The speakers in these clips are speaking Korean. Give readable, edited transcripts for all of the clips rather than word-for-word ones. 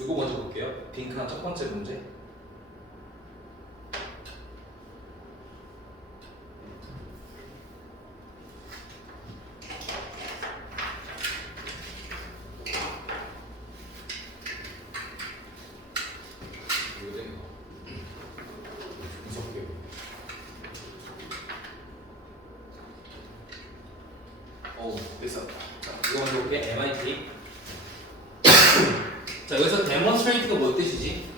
이거 먼저 볼게요. 빈칸 첫 번째 문제. 됐어. 자, 이거 먼저 볼게. MIT. 자, 여기서 demonstrate가 뭐 뜻이지?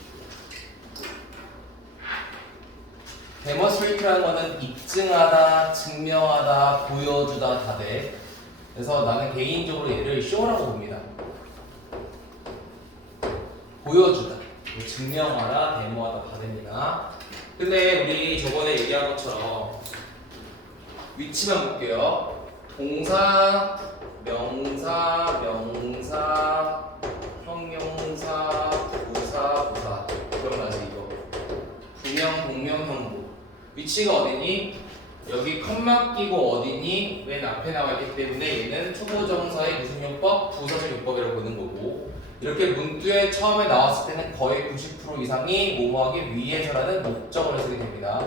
demonstrate라는 거는 입증하다, 증명하다, 보여주다 다 돼. 그래서 나는 개인적으로 얘를 show라고 봅니다. 보여주다, 증명하다, 데모하다 다 됩니다. 근데 우리 저번에 얘기한 것처럼 위치만 볼게요. 동사, 명사, 형용사, 부사. 기억나지 이거? 부명, 동명, 형부. 위치가 어디니? 여기 컴마 끼고 어디니? 맨 앞에 나와 있기 때문에 얘는 초보정사의 무슨 용법? 부사적 용법이라고 보는 거고, 이렇게 문두에 처음에 나왔을 때는 거의 90% 이상이 뭐뭐하기 위해서라는 목적어를 쓰게 됩니다.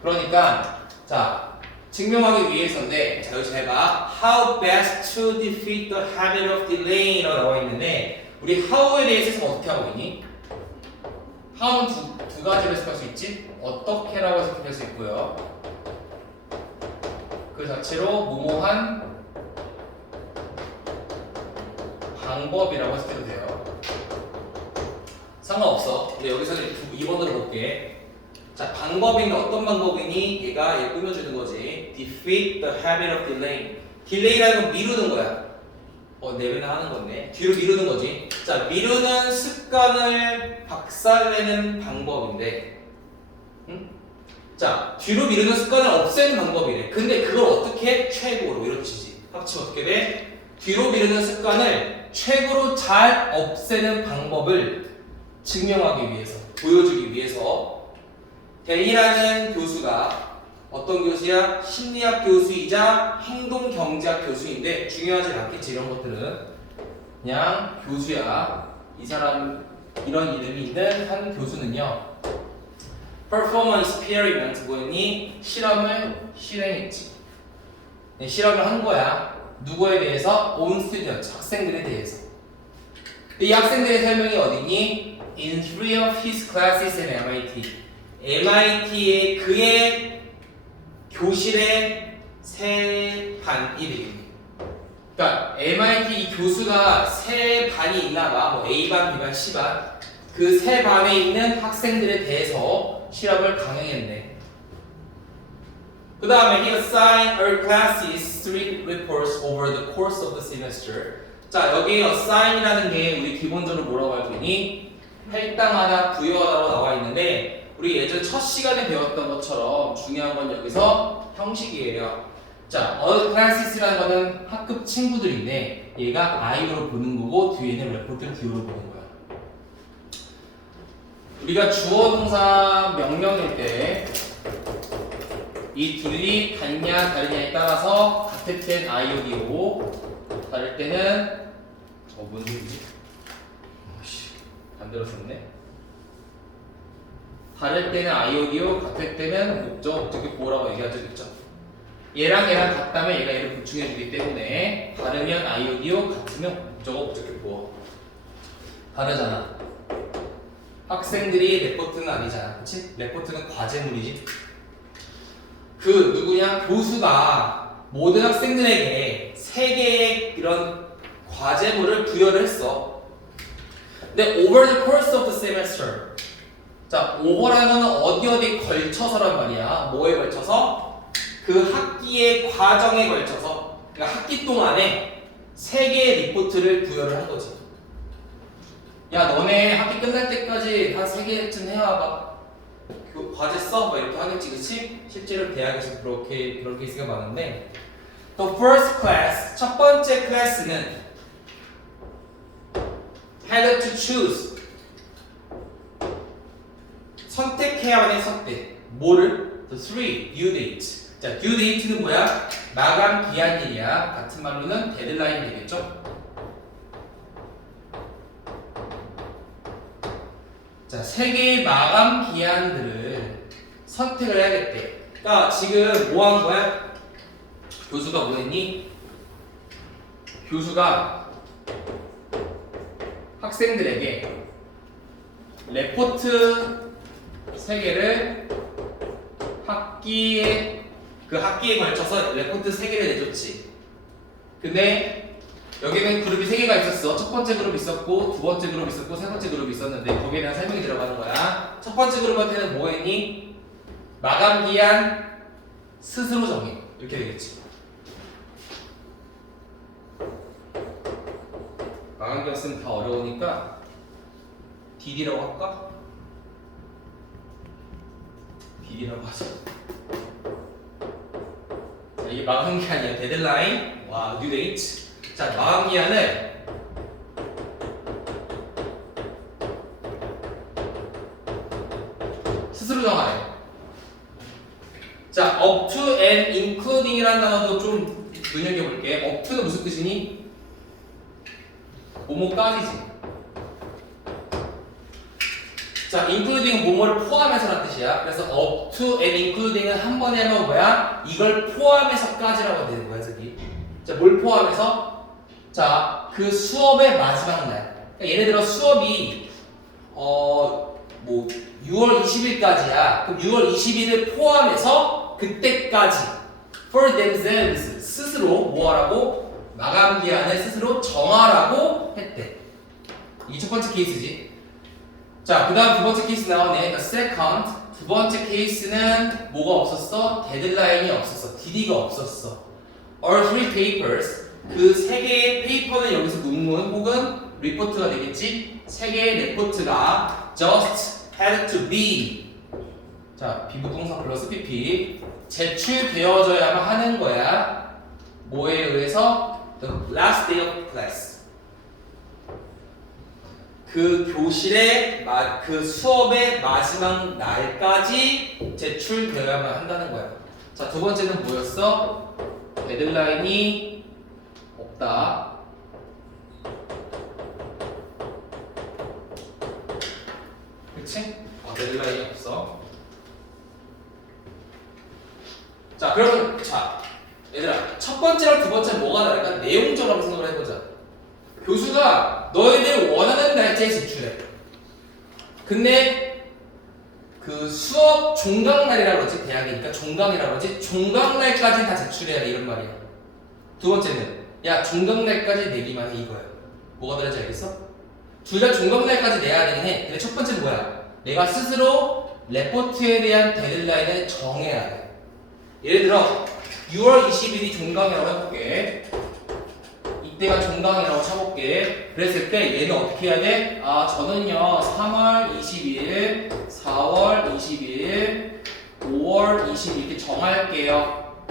그러니까 자, 증명하기 위해서인데, 자 여기 잘 봐. How best to defeat the habit of delaying 라고 나와 있는데, 우리 how에 대해서 어떻게 하고 있니? how는 두 가지로 해석할 수 있지? 어떻게라고 해석할 수 있고요. 그 자체로 뭐뭐한 방법이라고 해석해도 돼요. 상관없어. 근데 여기서는 2번으로 볼게. 자, 방법인데 어떤 방법이니? 얘가 얘 꾸며주는 거지. Defeat the habit of delaying. 딜레이라는 건 미루는 거야. 내면에 하는 건데. 뒤로 미루는 거지. 자, 미루는 습관을 박살내는 방법인데, 응? 자, 뒤로 미루는 습관을 없애는 방법이래. 근데 그걸 어떻게? 최고로 이런 뜻이지. 합치면 어떻게 돼? 뒤로 미루는 습관을 최고로 잘 없애는 방법을 증명하기 위해서, 보여주기 위해서 데니라는 교수가 어떤 교수야? 심리학 교수이자 행동경제학 교수인데, 중요하진 않겠지 이런 것들은. 그냥 교수야. 이 사람 이런 이름이 있는 한 교수는요, performance experiment 뭐니? 실험을 실행했지. 네, 실험을 한 거야. 누구에 대해서? on students, 학생들에 대해서. 이 학생들의 설명이 어디니? In 3 of his classes at MIT. MIT의 그의 교실의 세 반이 되겠네. 그러니까 MIT 이 교수가 세 반이 있나봐. 뭐 A반, B반, C반. 그 세 반에 있는 학생들에 대해서 실험을 강행했네. 그 다음에 he assigned her classes 3 reports over the course of the semester. 자, 여기 assign이라는 게 우리 기본적으로 뭐라고 할 테니? 할당하다, 부여하다로 나와 있는데, 우리 예전 첫 시간에 배웠던 것처럼 중요한 건 여기서 형식이에요. 자, other classes라는 거는 학급 친구들인데, 얘가 I로 보는 거고 뒤에는 report를 D로 보는 거야. 우리가 주어 동사 명령일 때 이 D들이 같냐 다르냐에 따라서 같을 땐 IOD고, 다를 때는 뭔 소리지? 반대로 썼네. 다를 때는 IODO, 같을 때는 목적어 보호라고 얘기하죠, 그렇죠? 얘랑 같다면 얘가 얘를 보충해주기 때문에, 다르면 IODO, 같으면 목적어 보호. 다르잖아. 학생들이 레포트는 아니잖아, 그렇지? 레포트는 과제물이지. 그 누구냐? 교수가 모든 학생들에게 3개의 이런 과제물을 부여를 했어. 근데 over the course of the semester. 자, over라는 건 어디 걸쳐서란 말이야. 뭐에 걸쳐서? 그 학기의 과정에 걸쳐서. 그러니까 학기 동안에 3개의 리포트를 부여를 한 거지. 야, 너네 학기 끝날 때까지 한 3개쯤 해와봐. 과제 써? 뭐 이렇게 하겠지, 그치? 실제로 대학에서 그런 케이스가 많은데, The first class, 첫 번째 클래스는 had to choose, 선택해야만 했었대. 뭐를? The 3 due date. 자, due date는 뭐야? 마감 기한일이야. 같은 말로는 데드라인이 되겠죠? 자, 세 개의 마감 기한들을 선택을 해야겠대. 그러니까 지금 뭐 한 거야? 교수가 뭐 했니? 교수가 학생들에게 레포트 3개를 학기에 걸쳐서 레포트 3개를 내줬지. 근데 여기는 그룹이 3개가 있었어. 첫 번째 그룹 있었고, 두 번째 그룹 있었고, 세 번째 그룹이 있었는데 거기에 대한 설명이 들어가는 거야. 첫 번째 그룹한테는 뭐 했니? 마감 기한 스스로 정해. 이렇게 되겠지. 마감 기한 쓰면 다 어려우니까 DD라고 할까? DD라고 하자. 자, 이게 마감 기한이야. 데드라인. 와, due date. 자, 마감 기한을 스스로 정하래. 자, up to and including 이라는 단어도 좀 눈여겨볼게. up to는 무슨 뜻이니? 뭐뭐까지지. 자, including은 뭐뭐를 포함해서라는 뜻이야. 그래서 up to and including은 한 번에 하면 뭐야? 이걸 포함해서까지라고 되는 거야, 저기. 자, 뭘 포함해서? 자, 그 수업의 마지막 날. 그러니까 예를 들어 수업이 뭐 6월 20일까지야. 그럼 6월 20일을 포함해서 그때까지 for themselves 스스로 뭐 하라고? 마감 기한을 스스로 정하라고 했대. 이게 첫 번째 케이스지. 자, 그 다음 두 번째 케이스 나오네. 그러니까 second. 두 번째 케이스는 뭐가 없었어? 데드라인이 없었어. DD가 없었어. All three papers. 그 세 개의 페이퍼는 여기서 논문 혹은 리포트가 되겠지. 세 개의 리포트가 just had to be. 자, 비부동사 플러스 PP. 제출되어져야만 하는 거야. 뭐에 의해서? The last day of class. 그 교실의 그 수업의 마지막 날까지 제출되어야만 한다는 거야. 자, 두 번째는 뭐였어? 데드라인이 없다. 그치? 데드라인이 없어. 자, 그러면 자, 얘들아, 첫 번째랑 두 번째 뭐가 다를까? 내용적으로 생각을 해보자. 교수가 너희들 원하는 날짜에 제출해. 근데 그 수업 종강날이라고 그러지. 대학이니까 종강이라고 그러지. 종강날까지 다 제출해야 돼, 이런 말이야. 두 번째는 야, 종강날까지 내기만 해, 이거야. 뭐가 다른지 알겠어? 둘 다 종강날까지 내야 되긴 해. 근데 첫 번째는 뭐야? 내가 스스로 레포트에 대한 데드라인을 정해야 돼. 예를 들어 6월 20일이 종강이라고 해볼게. 이때가 종강이라고 쳐볼게. 그랬을 때 얘는 어떻게 해야 돼? 아, 저는요 3월 20일, 4월 20일, 5월 20일 이렇게 정할게요.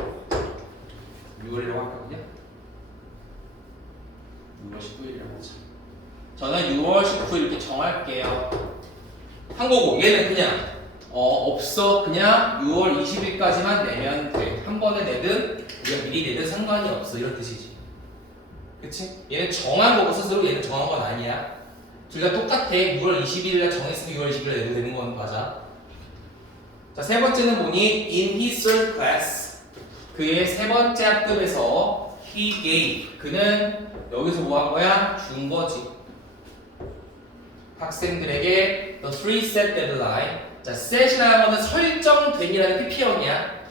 6월이라고 할거든요. 6월 19일이라고 하자. 저는 6월 19일 이렇게 정할게요. 한 거고 얘는 그냥 없어. 그냥 6월 20일까지만 내면 돼. 한 번에 내든 우리가 미리 내든 상관이 없어. 이런 뜻이지. 그치? 얘는 정한 거고 스스로 얘는 정한 건 아니야. 둘 다 똑같아. 6월 20일에 정했으면 6월 20일에 내도 되는 건 맞아. 자, 세 번째는 뭐니? In his third class. 그의 세 번째 학급에서 he gave. 그는 여기서 뭐 한 거야? 준 거지. 학생들에게 the three set deadline. 자, set이라는 거는 설정됨이라는 PP형이야.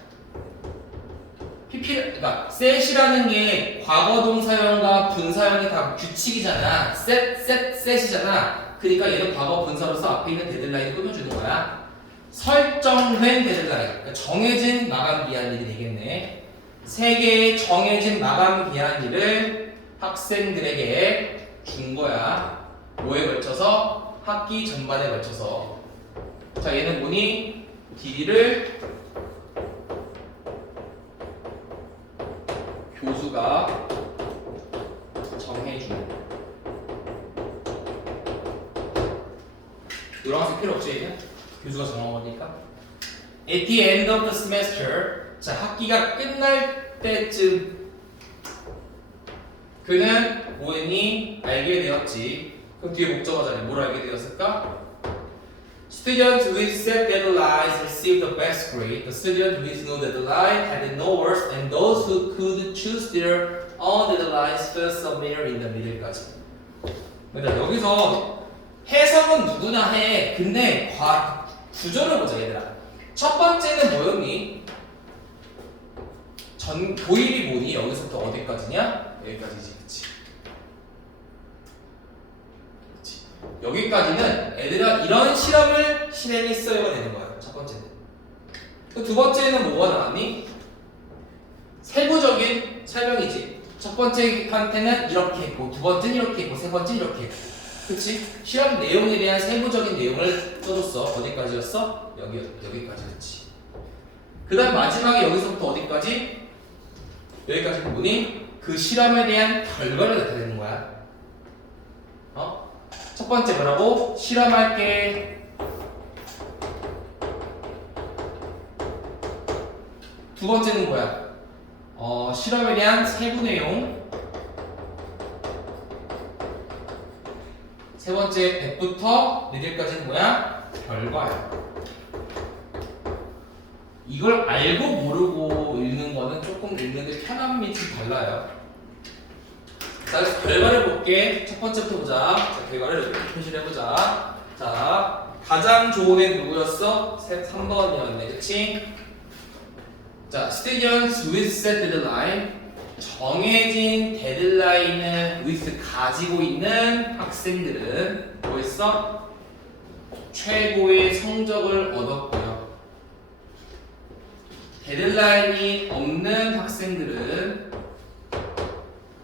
그러니까 set이라는 게 과거 동사형과 분사형이 다 규칙이잖아. set이잖아. 그러니까 얘는 과거 분사로서 앞에 있는 데드라인을 꾸며주는 거야. 설정된 데드라인. 그러니까 정해진 마감 기한일이 되겠네. 세 개의 정해진 마감 기한일을 학생들에게 준 거야. 뭐에 걸쳐서? 학기 전반에 걸쳐서. 자, 얘는 뭐니? DD를 교수가 정해주는. 노란색 필요 없지, 얘는? 교수가 정한 거니까. At the end of the semester. 자, 학기가 끝날 때쯤 그는 뭐했니? 알게 되었지. 그럼 뒤에 목적어 자리 뭘 알게 되었을까? Students with set deadlines received the best grade. The students with no deadline had no worse, and those who could choose their own deadlines fell somewhere in the middle까지. 그러니까 여기서 해석은 누구나 해. 근데 구조를 보자 얘들아. 첫 번째는 뭐였니? 도입이 뭐니? 여기서부터 어디까지냐? 여기까지지, 그치? 여기까지는 애들아 이런 실험을 실행했어야가 되는 거야. 첫 번째는. 두 번째는 뭐가 나왔니? 세부적인 설명이지. 첫 번째한테는 이렇게 했고, 두 번째는 이렇게 했고, 세 번째는 이렇게 했고. 그치? 실험 내용에 대한 세부적인 내용을 써줬어. 어디까지였어? 여기까지였지. 그 다음 마지막에 여기서부터 어디까지? 여기까지 뭐니? 그 실험에 대한 결과를 나타내는 거야. 첫 번째 뭐라고? 실험할게. 두 번째는 뭐야? 실험에 대한 세부 내용. 세 번째 100부터 4개까지는 뭐야? 결과야. 이걸 알고 모르고 읽는 거는 조금 읽는데 편한 밑이 달라요. 자, 그래서 결과를 볼게. 첫 번째부터 보자. 자, 결과를 이렇게 표시를 해보자. 자, 가장 좋은 애 누구였어? 3번이었네, 그치? 자, students with set deadline. 정해진 데드라인을 with 가지고 있는 학생들은 뭐 했어? 최고의 성적을 얻었고요. 데드라인이 없는 학생들은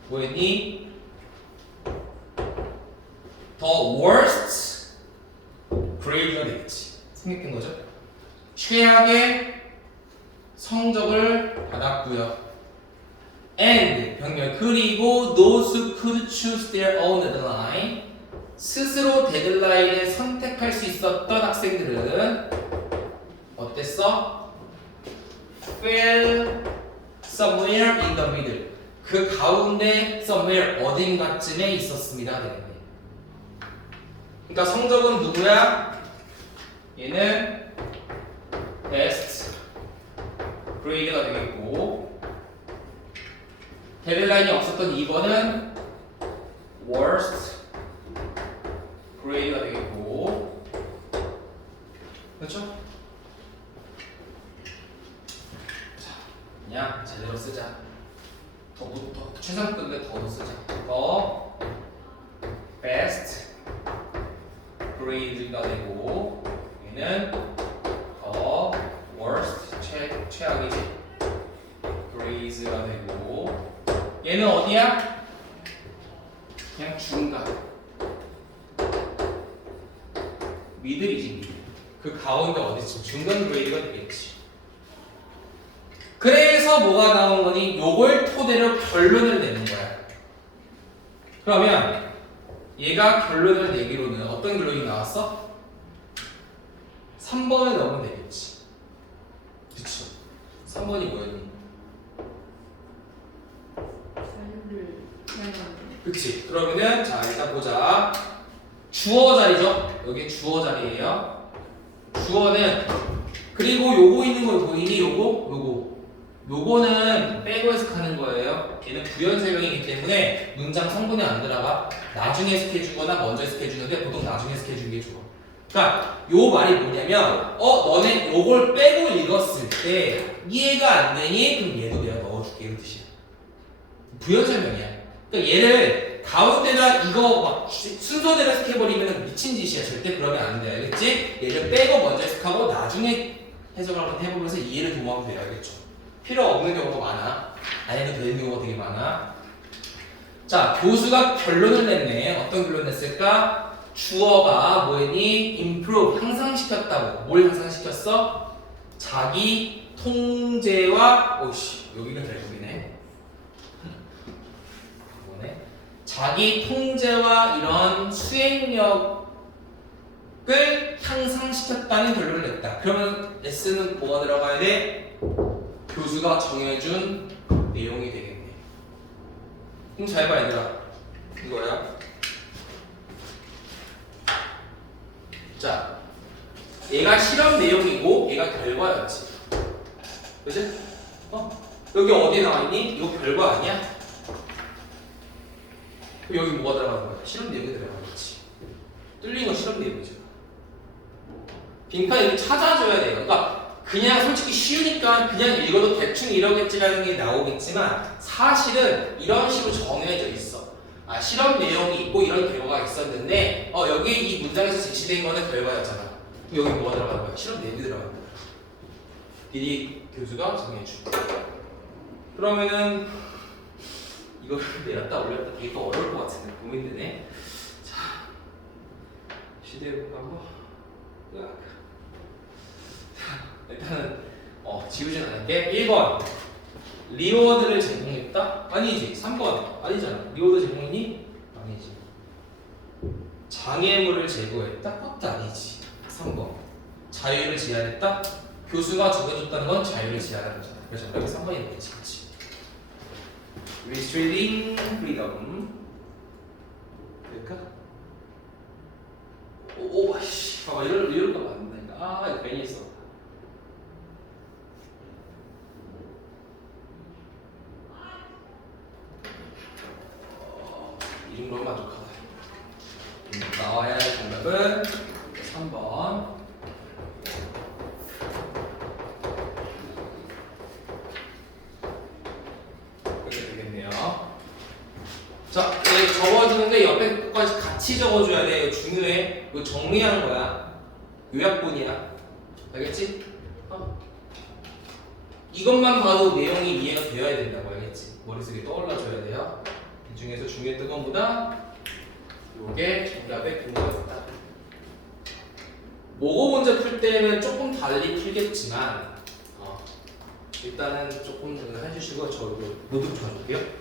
뭐였니? The worst grade가 되겠지. 생략된 거죠? 최악의 성적을 받았고요. And 병렬 그리고 those who could choose their own deadline 스스로 데드라인을 선택할 수 있었던 학생들은 어땠어? Fell somewhere in the middle. 그 가운데 somewhere 어딘가쯤에 있었습니다. 그러니까 성적은 누구야? 얘는 best grade가 되겠고 데드라인이 없었던 2번은 worst grade가 되겠고 그렇죠? 자, 그냥 제대로 쓰자. 더 최상급인데 더 쓰자. 더 best grade가 되고 얘는 더 worst 최악이지 grades가 되고 얘는 어디야? 그냥 중간 미들이지 미들. 그 가운데 어디지? 중간 그레이드가 되겠지. 그래서 뭐가 나온 거니? 요걸 토대로 결론을 내는 거야. 그러면 얘가 결론을 내기로는 어떤 결론이 나왔어? 3번을 넣으면 되겠지. 그쵸? 3번이 뭐였니? 그치? 그러면은 자 일단 보자. 주어 자리죠? 여기 주어 자리예요. 주어는 그리고 요거 있는 거 보이니? 요거는 빼고 해석하는 거예요. 얘는 부연설명이기 때문에 문장 성분에 안 들어가. 나중에 해석해주거나 먼저 해석해주는데 보통 나중에 해석해주는 게 좋아. 그러니까 요 말이 뭐냐면 너네 요걸 빼고 읽었을 때 이해가 안 되니? 그럼 얘도 내가 넣어줄게 이런 뜻이야. 부연설명이야. 그러니까 얘를 가운데다 이거 막 순서대로 해석해버리면 미친 짓이야. 절대 그러면 안 돼. 알겠지? 얘를 빼고 먼저 해석하고 나중에 해석을 한번 해보면서 이해를 도모하면 돼요. 알겠죠? 필요 없는 경우가 많아. 안 해도 되는 경우가 되게 많아. 자, 교수가 결론을 냈네. 어떤 결론 냈을까? 주어가 뭐니? improve, 향상시켰다고. 뭘 향상시켰어? 자기 통제와 여기가 결국이네. 자기 통제와 이런 수행력을 향상시켰다는 결론을 냈다. 그러면 S는 뭐가 들어가야 돼? 교수가 정해준 내용이 되겠네. 그럼 잘 봐 얘들아. 이거야. 자, 얘가 실험 내용이고 얘가 결과였지. 그지? 여기 어디에 나와있니? 이거 결과 아니야? 그럼 여기 뭐가 들어가는 거야? 실험 내용이 들어가겠지. 뚫린 건 실험 내용이잖아. 빈칸 이렇게 찾아줘야 돼요. 그러니까 그냥 솔직히 쉬우니까 그냥 읽어도 대충 이러겠지라는 게 나오겠지만 사실은 이런 식으로 정해져 있어. 아, 실험 내용이 있고 이런 결과가 있었는데 여기 이 문장에서 제시된 거는 결과였잖아. 그럼 여기 뭐가 들어가는 거야? 실험 내용이 들어가는 거야. 미리 교수가 정해주고. 그러면은 이걸 내렸다 올렸다 되게 또 어려울 것 같은데 고민되네. 자, 시대해볼까 한번. 일단은 지우진 않을게. 1번 리워드를 제공했다? 아니지. 3번 아니잖아. 리워드 제공이니? 아니지. 장애물을 제거했다? 그것도 아니지. 3번 자유를 제한했다? 교수가 정해줬다는 건 자유를 제한하는 거잖아. 그래서 여기 3번이 되겠지. 그치? Restricting freedom. 될까? 씨. 봐봐, 이럴까 봐 안 된다. 이거 괜히 했어. 이 정도면 만족하다. 나와야 할 정답은 3번. 그렇게 되겠네요. 자, 적어주는데 옆에 것까지 같이 적어줘야 돼. 이거 중요해. 이거 정리하는 거야. 요약본이야. 알겠지? 이것만 봐도 내용이 이해가 되어야 된다고. 알겠지? 머릿속에 떠올라줘야 돼요. 이 중에서 중요했던 것보다 요게 정답의 근거였다. 모고 문제 풀 때는 조금 달리 풀겠지만 일단은 조금 해주시고 저 이거 노트 줘줄게요.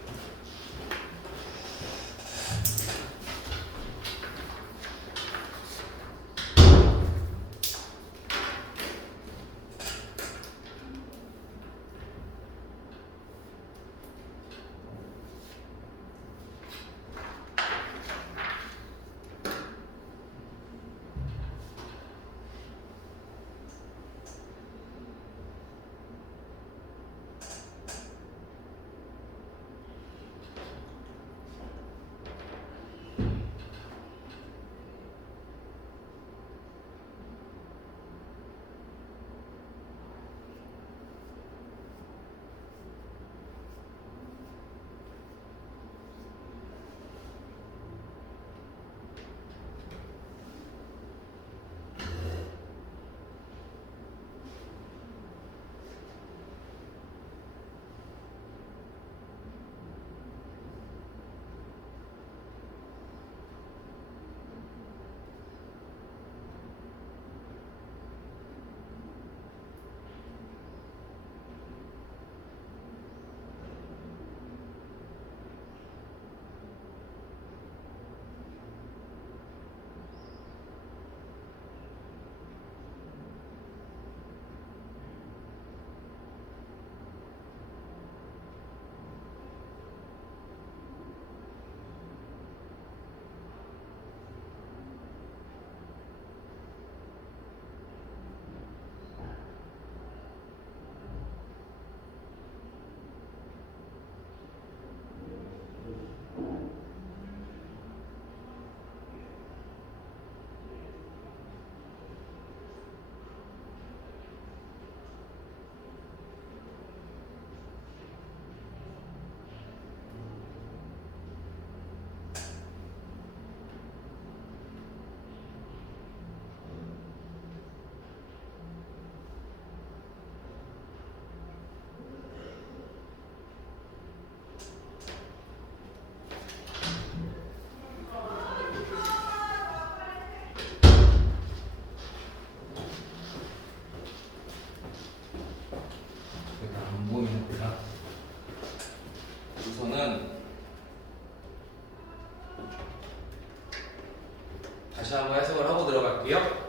다시 한번 해석을 하고 들어갈게요.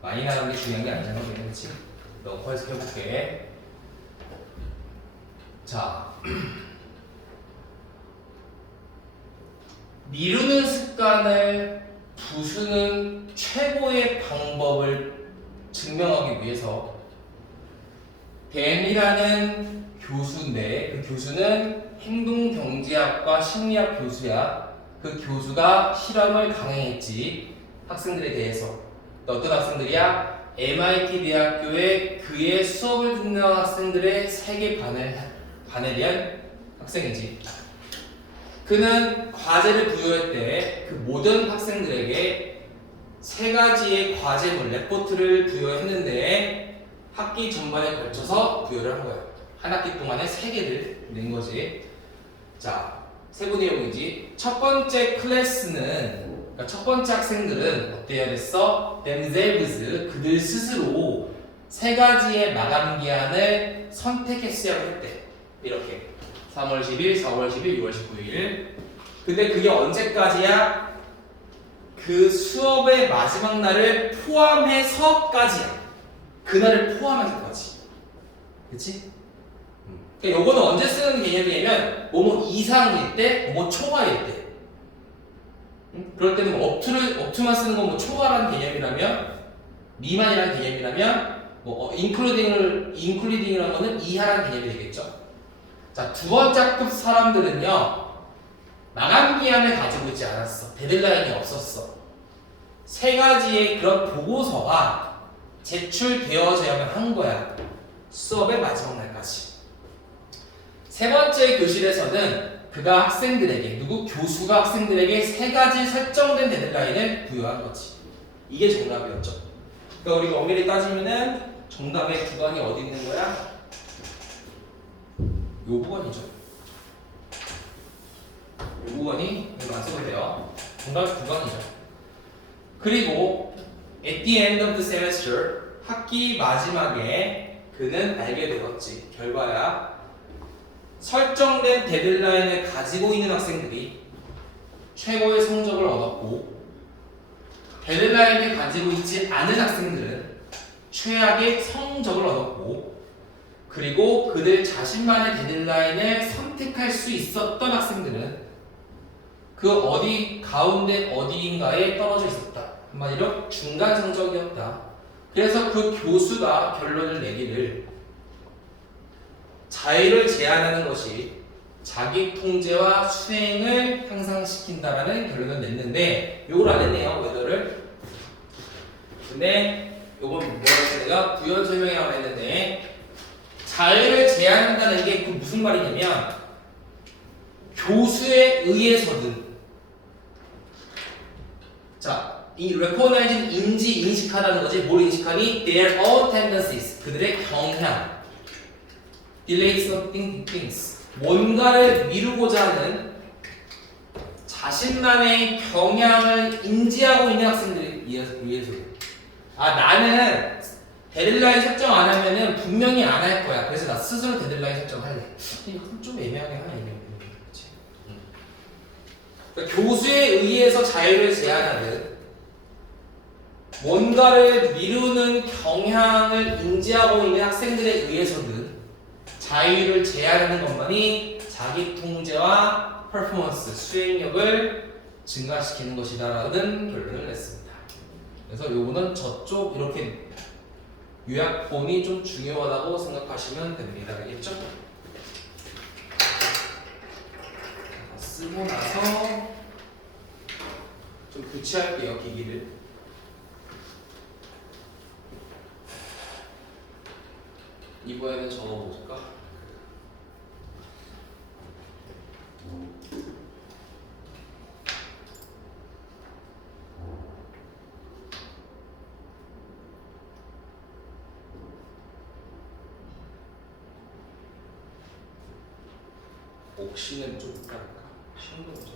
많이 나가는 게 중요한 게 아니잖아, 그렇지? 넣고 해석해볼게. 자, 미루는 습관을 부수는 최고의 방법을 증명하기 위해서 댄이라는 교수인데 그 교수는 행동경제학과 심리학 교수야. 그 교수가 실험을 강행했지 학생들에 대해서. 어떤 학생들이야? MIT 대학교에 그의 수업을 듣는 학생들의 세계 반에 대한 학생이지. 그는 과제를 부여할 때 그 모든 학생들에게 세 가지의 과제물, 레포트를 부여했는데 학기 전반에 걸쳐서 부여를 한 거야. 한 학기 동안에 세 개를 낸 거지. 자, 세부 내용이지. 첫 번째 클래스는, 그러니까 첫 번째 학생들은 어때야 됐어? themselves, 그들 스스로 세 가지의 마감 기한을 선택했어야 했대. 이렇게 3월 10일, 4월 10일, 6월 19일. 근데 그게 언제까지야? 그 수업의 마지막 날을 포함해서까지야. 그날을 포함해서까지. 그치? 그러니까 요거는 언제 쓰는 개념이냐면 뭐뭐 이상일 때, 뭐뭐 초과일 때. 그럴 때는 뭐 업투만 쓰는 건 뭐 초과라는 개념이라면, 미만이라는 개념이라면, 뭐 including이라는 거는 이하라는 개념이 되겠죠. 자, 두 번째 학급 사람들은요, 마감 기한을 가지고 있지 않았어. 데드라인이 없었어. 세 가지의 그런 보고서가 제출되어져야만 한 거야. 수업의 마지막 날까지. 세 번째 교실에서는 그가 학생들에게, 교수가 학생들에게 세 가지 설정된 데드라인을 부여한 거지. 이게 정답이었죠. 그러니까 우리가 엄밀히 따지면은 정답의 구간이 어디 있는 거야? 요 구간이죠. 요 구간이 이거 안 써도 돼요. 정답의 구간이죠. 그리고 at the end of the semester, 학기 마지막에 그는 알게 되었지. 결과야. 설정된 데드라인을 가지고 있는 학생들이 최고의 성적을 얻었고, 데드라인을 가지고 있지 않은 학생들은 최악의 성적을 얻었고, 그리고 그들 자신만의 데드라인을 선택할 수 있었던 학생들은 그 어디 가운데 어디인가에 떨어져 있었다. 한마디로 중간 성적이었다. 그래서 그 교수가 결론을 내기를 자유를 제한하는 것이 자기 통제와 수행을 향상시킨다라는 결론을 냈는데, 요걸 안 했네요. 웨더를. 근데 요건 뭐라고 내가 부연 설명이라고 했는데, 자유를 제한한다는 게 그 무슨 말이냐면 교수에 의해서든, 자, 이 recognize는 인식하다는 거지. 뭘 인식하니? Their own tendencies, 그들의 경향. delay something things, 뭔가를 미루고자 하는 자신만의 경향을 인지하고 있는 학생들에 의해서. 아, 나는 데드라인 설정 안 하면은 분명히 안 할 거야. 그래서 나 스스로 데드라인 설정을 할래. 이건 좀 애매하게 하네. 그러니까 교수에 의해서 자유를 제한하는, 뭔가를 미루는 경향을 인지하고 있는 학생들에 의해서는 자유를 제한하는 것만이 자기 통제와 퍼포먼스, 수행력을 증가시키는 것이다라는 결론을 냈습니다. 그래서 요거는 저쪽 이렇게 요약본이 좀 중요하다고 생각하시면 됩니다. 알겠죠? 쓰고 나서 좀 교체할게요, 기기를. 이번에는 적어볼까? 옥신은 좀 깔까? 쉬운 거죠.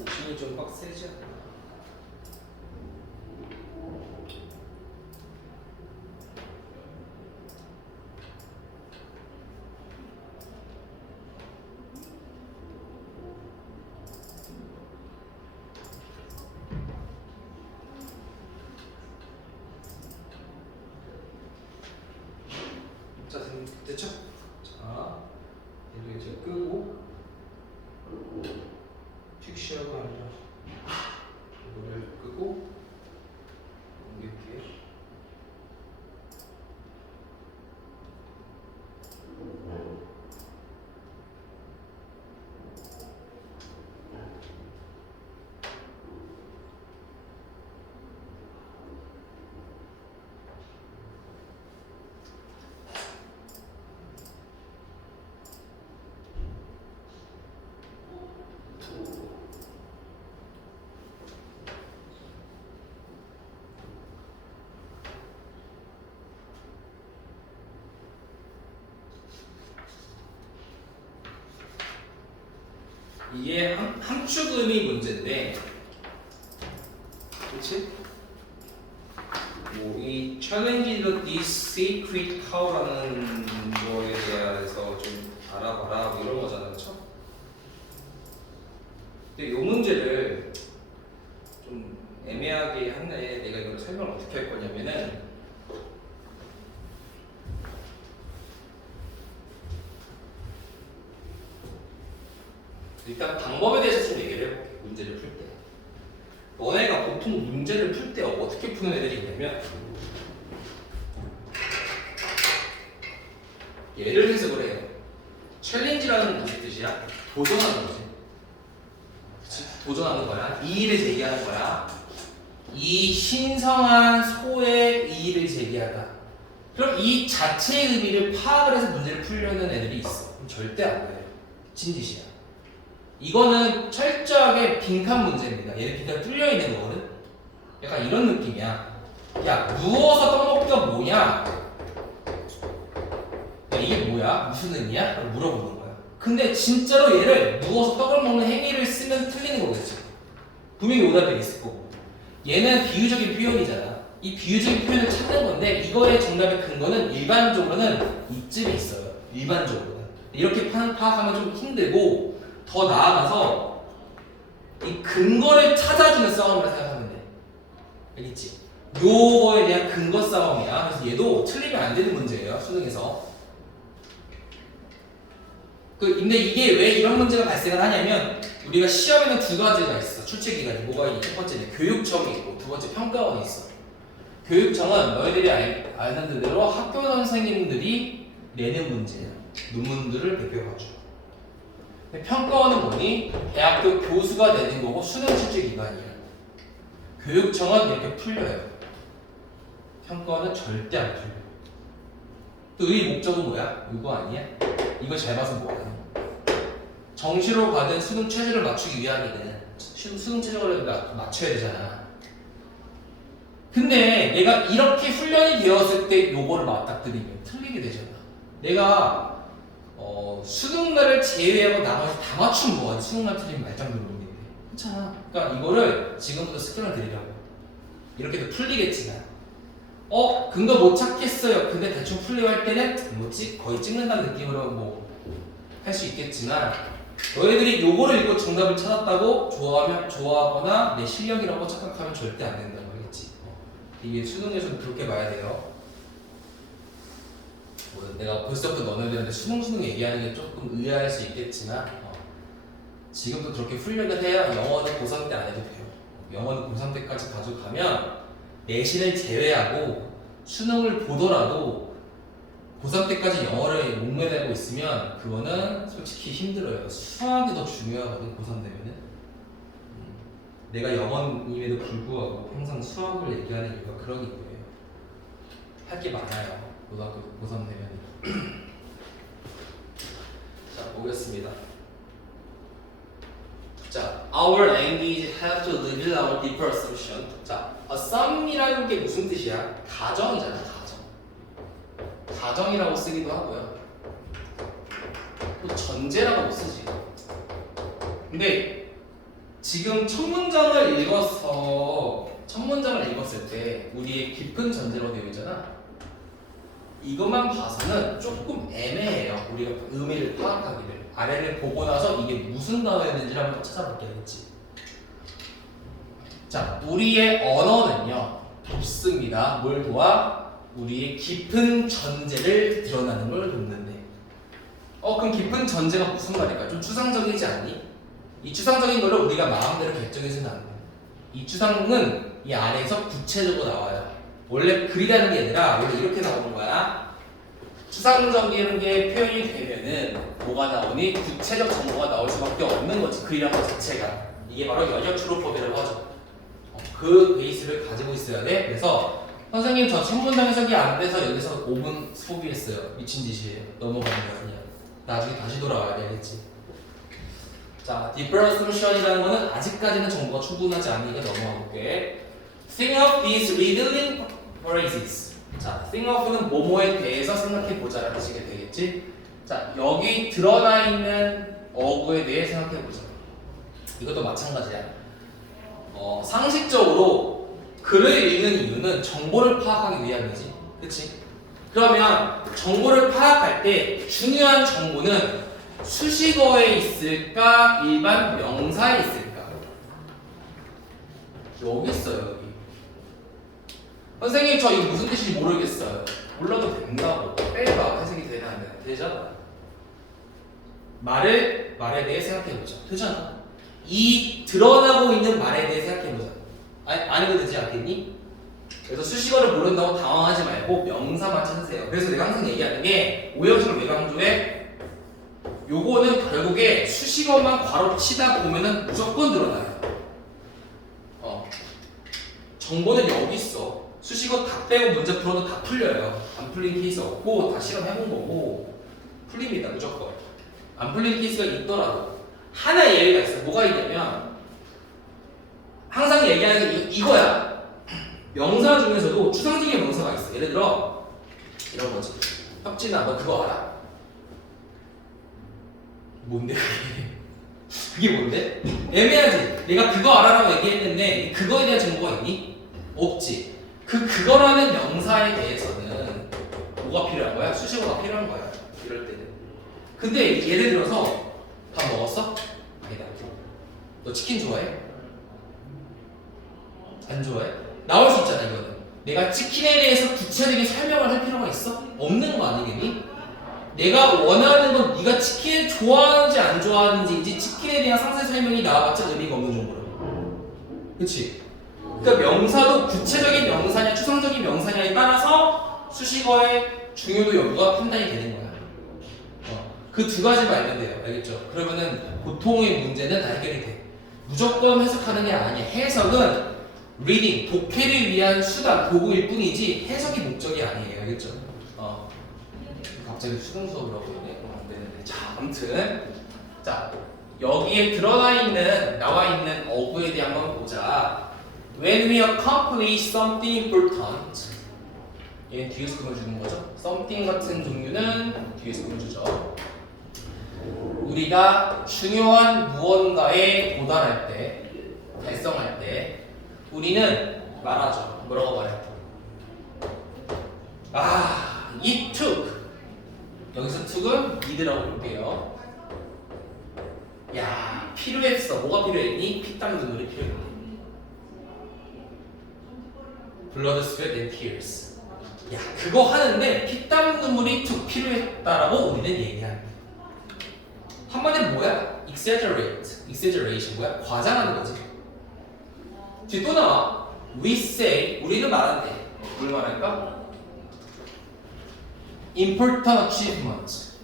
옥신이 좀 빡세지 않나? 자, 됐죠? 자, 얘도 이제 끄고 픽시하고 아니라 이게 함축음이 문제인데, 그렇지? 이 challenge the secret how라는 거에 대해서 좀 알아봐라 뭐 이런 거잖아, 그렇죠? 근데 이 문제를 좀 애매하게 한데 내가 이걸 설명을 어떻게 할 거냐면은 일단 방법에 대해서 좀 얘기를 해볼게. 문제를 풀 때. 너네가 보통 문제를 풀 때 어떻게 푸는 애들이 있냐면 예를 들어서 그래요. 챌린지라는 무슨 뜻이야? 도전하는 거지. 그치? 도전하는 거야. 이의를 제기하는 거야. 이 신성한 소의 이의를 제기하다. 그럼 이 자체의 의미를 파악을 해서 문제를 풀려는 애들이 있어. 그럼 절대 안 돼. 미친 짓이야. 이거는 철저하게 빈칸 문제입니다. 얘는 빈칸 뚫려 있는 거거든. 약간 이런 느낌이야. 야, 누워서 떠먹기가 뭐냐? 야, 이게 뭐야? 무슨 의미야? 라고 물어보는 거야. 근데 진짜로 얘를 누워서 떡을 먹는 행위를 쓰면 틀리는 거겠지. 분명히 오답이 있을 거고. 얘는 비유적인 표현이잖아. 이 비유적인 표현을 찾는 건데 이거의 정답의 근거는 일반적으로는 이쯤에 있어요. 일반적으로는. 이렇게 파악하면 좀 힘들고 더 나아가서 이 근거를 찾아주는 싸움이라 생각하면 돼. 알겠지? 요거에 대한 근거 싸움이야. 그래서 얘도 틀리면 안 되는 문제예요. 수능에서. 근데 이게 왜 이런 문제가 발생을 하냐면 우리가 시험에는 두 가지가 있어. 출제 기간이 뭐가 있냐? 첫 번째는 교육청이 있고 두 번째 평가원이 있어. 교육청은 너희들이 아는 대로 학교 선생님들이 내는 문제야. 논문들을 발표해가지고. 평가원은 뭐니? 대학교 교수가 내는 거고 수능 출제 기관이야. 교육청은 이렇게 풀려요. 평가원은 절대 안 풀려. 또 이 목적은 뭐야? 이거 아니야? 이거 잘 봐서 뭐야? 정시로 받은 수능 최저를 맞추기 위함이는 수능 최저를 맞춰야 되잖아. 근데 내가 이렇게 훈련이 되었을 때 요거를 맞닥뜨리면 틀리게 되잖아. 내가 수능날을 제외하고 나머지 다 맞추면 뭐하지? 수능날 틀리면 말짱 들어오는데 그렇잖아. 그러니까 이거를 지금부터 습관을 들이라고. 이렇게도 풀리겠지만 근거 못 찾겠어요. 근데 대충 풀리고 할 때는 뭐지? 거의 찍는다는 느낌으로 뭐 할 수 있겠지만 너희들이 요거를 읽고 정답을 찾았다고 좋아하거나 내 실력이라고 착각하면 절대 안 된다는 거겠지. 이게 수능에서는 그렇게 봐야 돼요. 내가 벌써부터 너네들한테 수능 얘기하는 게 조금 의아할 수 있겠지만 지금도 그렇게 훈련을 해야 영어는 고3 때 안 해도 돼요. 영어는 고3 때까지 가져가면 내신을 제외하고 수능을 보더라도 고3 때까지 영어를 목매달고 있으면 그거는 솔직히 힘들어요. 수학이 더 중요하거든. 고3 되면은 내가 영어임에도 불구하고 항상 수학을 얘기하는 이유가 그런 이유예요. 할 게 많아요. 고등학교 고3 되면. 자, 보겠습니다. 자, our language have to reveal our deeper assumption. 자, assume이라는 게 무슨 뜻이야? 가정이잖아, 가정. 가정이라고 쓰기도 하고요. 또 전제라고 쓰지. 근데 지금 첫 문장을 읽었을 때 우리의 깊은 전제로 되어 있잖아. 이것만 봐서는 조금 애매해요. 우리가 의미를 파악하기를. 아래를 보고 나서 이게 무슨 단어였는지를 한번 찾아볼게야겠지. 자, 우리의 언어는요 돕습니다. 뭘 도와? 우리의 깊은 전제를 드러나는 걸 돕는데. 그럼 깊은 전제가 무슨 말일까? 좀 추상적이지 않니? 이 추상적인 거를 우리가 마음대로 결정해서는 안 돼. 이 추상은 이 안에서 구체적으로 나와요. 원래 글이라는 게 아니라 원래 이렇게 나오는 거야. 추상적인 게 표현이 되면은 뭐가 나오니? 구체적 정보가 나올 수밖에 없는 거지. 글이라는 것 자체가. 이게 바로 연역주로법이라고 하죠. 그 베이스를 가지고 있어야 돼. 그래서 선생님 저 첫 문장 해석이 안 돼서 여기서 5분 소비했어요. 미친 짓이에요. 넘어가는 거야 그냥. 나중에 다시 돌아와야 되겠지. 자, deeper assumption이라는 거는 아직까지는 정보가 충분하지 않으니까 넘어가 볼게. Think of these revealing phrases. 자, think of는 뭐뭐에 대해서 생각해보자 라는 뜻이 되겠지. 자, 여기 드러나 있는 어구에 대해 생각해보자. 이것도 마찬가지야. 상식적으로 글을 읽는 이유는 정보를 파악하기 위함이지. 그치? 그러면 정보를 파악할 때 중요한 정보는 수식어에 있을까? 일반 명사에 있을까? 여기 있어요, 여기. 선생님, 저 이거 무슨 뜻인지 모르겠어요. 몰라도 된다고. 빼봐. 해석이 되나 안 되나? 되잖아. 말에 대해 생각해보자. 되잖아. 이 드러나고 있는 말에 대해 생각해보자. 안 해도 되지 않겠니? 그래서 수식어를 모른다고 당황하지 말고 명사만 찾으세요. 그래서 내가 항상 얘기하는 게 오형식을 왜 강조해? 요거는 결국에 수식어만 괄호 치다 보면은 무조건 드러나요. 정보는 여기 있어. 수식어 다 빼고 문제 풀어도 다 풀려요. 안 풀린 케이스 없고 다 실험해본 거고 풀립니다. 무조건. 안 풀린 케이스가 있더라도 하나 예외가 있어. 뭐가 있냐면 항상 얘기하는 게 이거야. 명사 중에서도 추상적인 명사가 있어. 예를 들어 이런 거지. 혁진아, 너 그거 알아? 뭔데 그게? 그게 뭔데? 애매하지. 내가 그거 알아라고 얘기했는데 그거에 대한 정보가 있니? 없지. 그거라는 명사에 대해서는 뭐가 필요한 거야? 수식어가 필요한 거야. 이럴 때는. 근데 예를 들어서 밥 먹었어? 아니다. 너 치킨 좋아해? 안 좋아해? 나올 수 있잖아 이거는. 내가 치킨에 대해서 구체적인 설명을 할 필요가 있어? 없는 거 아니겠니? 내가 원하는 건 네가 치킨을 좋아하는지 안 좋아하는지 치킨에 대한 상세 설명이 나와봤자 의미가 없는 정보라고. 그치? 그러니까 명사도 구체적인 명사냐 추상적인 명사냐에 따라서 수식어의 중요도 여부가 판단이 되는 거야. 그 두 가지만 알면 돼요. 알겠죠? 그러면은 보통의 문제는 다 해결이 돼. 무조건 해석하는 게 아니야. 해석은 reading, 독해를 위한 수단, 도구일 뿐이지 해석이 목적이 아니에요. 알겠죠? 갑자기 수능 수업을 하고 있네. 안 되는데. 자, 아무튼 자 여기에 나와 있는 어구에 대해 한번 보자. When we accomplish something important, 얘는 뒤에서 금을 주는 거죠. something 같은 종류는 뒤에서 금을 주죠. 우리가 중요한 무언가에 도달할 때, 달성할 때, 우리는 말하죠. 뭐라고 말해? It took. 여기서 took은 need라고 볼게요. 야, 필요했어. 뭐가 필요했니? 피땀 눈물이 필요했니? Blood, sweat, and tears. 야, 그거 하는데 피땀 눈물이 툭 필요했다라고 우리는 얘기합니다. 한마디로 뭐야? exaggeration 뭐야? 과장하는 거지. 뒤에 또 나와. We say, 우리는 말한대. 뭘 말할까? important achievement.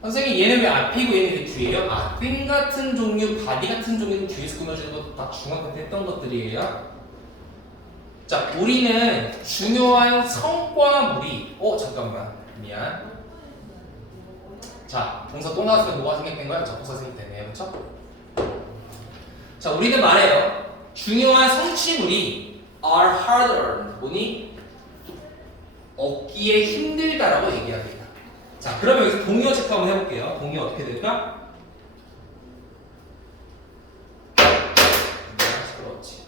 선생님 얘는 왜 앞이고 얘는 왜 뒤에요? thing 같은 종류, body 같은 종류는 뒤에서 꾸며주는 것도 다 중학교 때 했던 것들이에요. 자, 우리는 중요한 성과물이 잠깐만 미안. 자, 동사 또 나왔으면 뭐가 생략된 거야? 접속사 생략되네요. 그렇죠? 자, 우리는 말해요. 중요한 성취물이 are harder. 뭐니? 얻기에 힘들다라고 얘기합니다. 자, 그러면 여기서 동의어 체크 한번 해볼게요. 동의어 어떻게 될까? 그렇지.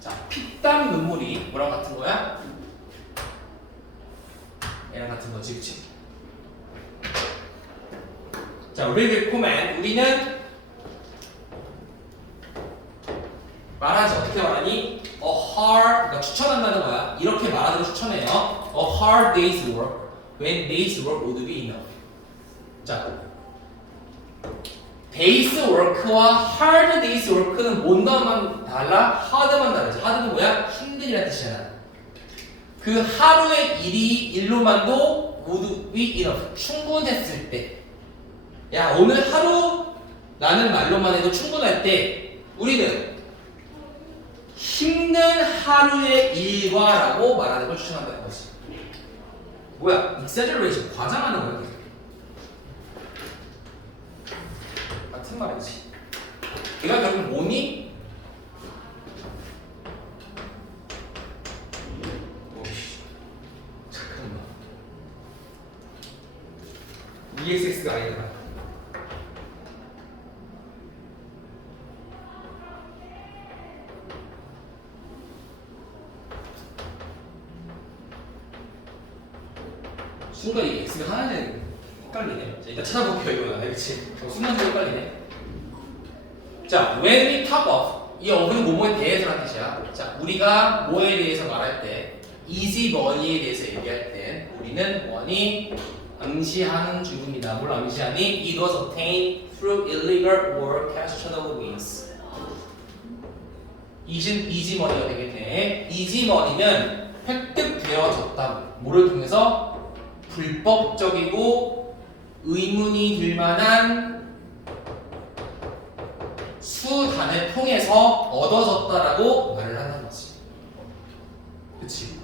자, 피땀 눈물이 뭐랑 같은 거야? 얘랑 같은 거지, 그치? 자, we recommend. 우리는 말하지. 어떻게 말하니? 그러니까 추천한다는 거야. 이렇게 말하는 걸 추천해요. A hard day's work when day's work would be enough. 자, day's work와 hard day's work는 뭔가만 달라? hard만 다르지. hard는 뭐야? 힘들이라는 뜻이잖아. 그 하루의 일로만도 would be enough. 충분했을 때. 야, 오늘 하루 라는 말로만 해도 충분할 때 우리는 힘든 하루의 일과라고 말하는 걸 추천한다는 거지. 뭐야? exaggeration, 과장하는 거야. 같은 말이지. 얘가 결국 뭐니? 잠깐만. EXX가 아니잖아. 순간 이 x가 하나는 헷갈리네. 자, 일단 찾아볼게요 이거. 그렇지? 순간적으로 헷갈리네. 자, when we talk of 이 of는 뭐뭐에 대해서라는 뜻이야. 자, 우리가 뭐에 대해서 말할 때 easy money에 대해서 얘기할 때 우리는 원이 암시하는 중입니다. 뭘 암시하니? It was obtained through illegal or questionable means. easy money가 되겠네. easy money는 획득되어졌다. 뭐를 통해서? 불법적이고 의문이 들 만한 수단을 통해서 얻어졌다라고 말을 하는 거지. 그치?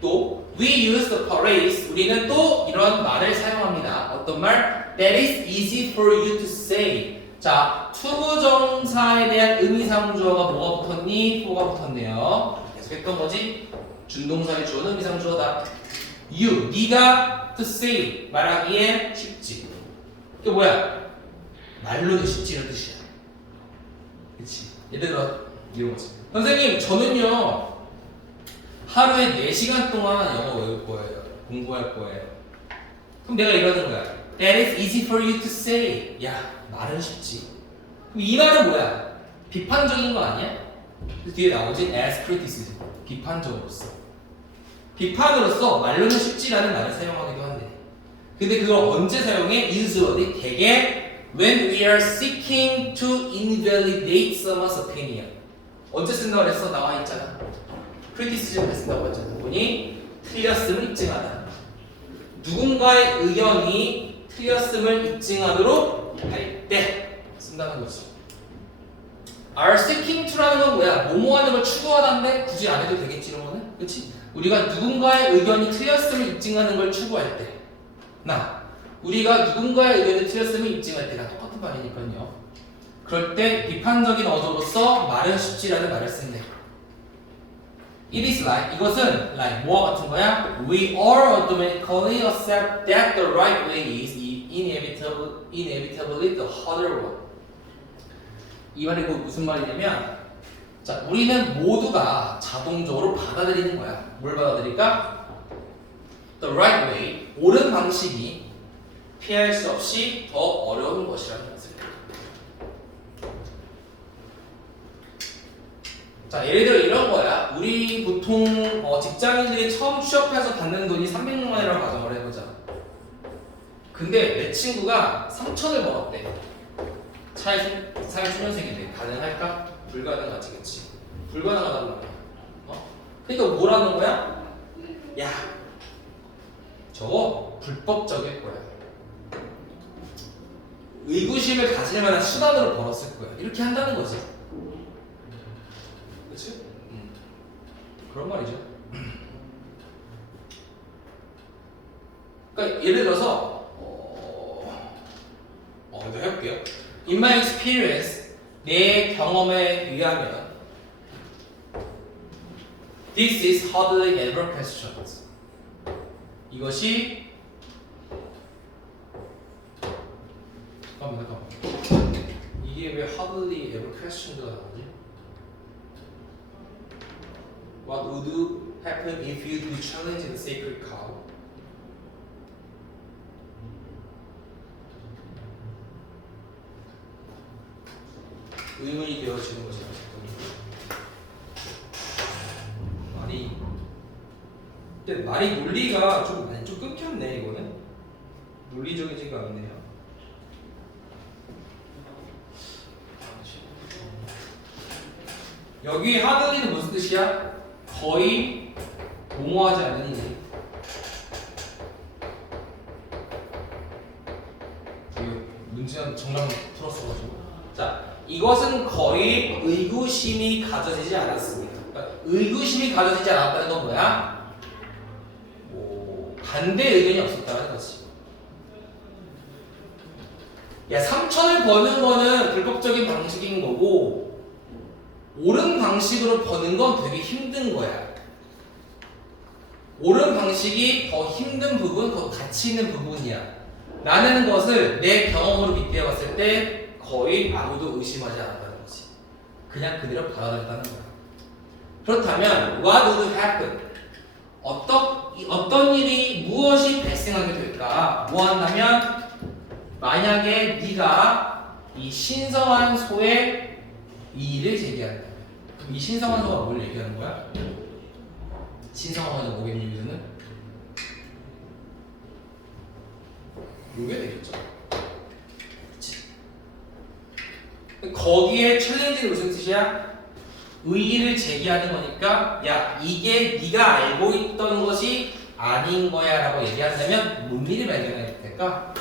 또 we use the phrase 우리는 또 이런 말을 사용합니다. 어떤 말? That is easy for you to say. 자, 투부정사에 대한 의미상주어가 뭐가 붙었니? for가 붙었네요. 계속했던 거지. 준동사의 주어는 의미상주어다. You, 네가 to say 말하기에 쉽지. 그게 뭐야? 말로는 쉽지 이런 뜻이야. 그치? 예를 들어 이런 거지. 선생님, 저는요 하루에 4시간 동안 영어 외울 거예요. 공부할 거예요. 그럼 내가 이러는 거야. That is easy for you to say. 야, 말은 쉽지. 그럼 이 말은 뭐야? 비판적인 거 아니야? 뒤에 나오지? As criticism. 비판적으로서. 비판으로서 말로는 쉽지라는 말을 사용하기도 한대. 근데 그걸 언제 사용해? usually 되게 when we are seeking to invalidate someone's opinion. 언제 쓴다고 그랬어? 나와 있잖아. criticism을 쓴다고 했잖아. 보니 틀렸음을 입증하다. 누군가의 의견이 틀렸음을 입증하도록 할 때 쓴다는 거지. are seeking to라는 건 뭐야? 뭐뭐 하는 걸 추구하다인데 굳이 안 해도 되겠지 이런 거는? 그치? 우리가 누군가의 의견이 틀렸음을 입증하는 걸 추구할 때 우리가 누군가의 의견이 틀렸음을 입증할 때가 똑같은 말이니까요. 그럴 때 비판적인 어조로서 말은 쉽지라는 말을 쓴대. It is like 이것은 like 뭐와 같은 거야? We all automatically accept that the right way is inevitably the harder one. 이 말이 무슨 말이냐면 자, 우리는 모두가 자동적으로 받아들이는 거야. 뭘 받아들일까? The right way, 옳은 방식이 피할 수 없이 더 어려운 것이라는 것을. 자, 예를 들어 이런 거야. 우리 보통 직장인들이 처음 취업해서 받는 돈이 300만 원이라고 가정을 해보자. 근데 내 친구가 3천을 벌었대. 사회초년생인데 가능할까? 불가능하지, 그치? 불가능하단 말이야. 그러니까 뭐라는 거야? 야, 저거 불법적일 거야. 의구심을 가질 만한 수단으로 벌었을 거야. 이렇게 한다는 거지. 그치? 그런 말이죠. 그러니까 예를 들어서 먼저 해볼게요. In my experience, 내 경험에 의하면 This is hardly ever questioned. 이것이 잠깐만 이게 왜 hardly ever questioned가 나오지? What would happen if you do challenge the sacred cow? 의문이 되어지는 거죠. 근데 말이 논리가 좀 끊겼네. 이거는 논리적이지가 않네요. 여기 하드리는 무슨 뜻이야? 거의 모모하지 않으니. 문제는 정답 풀었어가지고. 자, 이것은 거의 의구심이 가져지지 않았습니다. 그러니까 의구심이 가져지지 않았다는 건 뭐야? 반대 의견이 없었다는 거지. 야, 3천을 버는 거는 불법적인 방식인 거고 옳은 방식으로 버는 건 되게 힘든 거야. 옳은 방식이 더 힘든 부분, 더 가치 있는 부분이야 라는 것을 내 경험으로 빗대어 봤을 때 거의 아무도 의심하지 않았다는 거지. 그냥 그대로 받아들였다는 거야. 그렇다면 what would happen? 어떤 일이 무엇이 발생하게 될까? 뭐 한다면 만약에 네가 이 신성한 소에 이의를 제기한다. 그럼 이 신성한 소가 뭘 얘기하는 거야? 신성한 소는 뭐겠니 여기서는? 요게 되겠죠. 그치? 거기에 챌린지는 무슨 뜻이야? 의의를 제기하는 거니까 야 이게 네가 알고 있던 것이 아닌 거야 라고 얘기한다면 뭔 일이 발견하게 될까?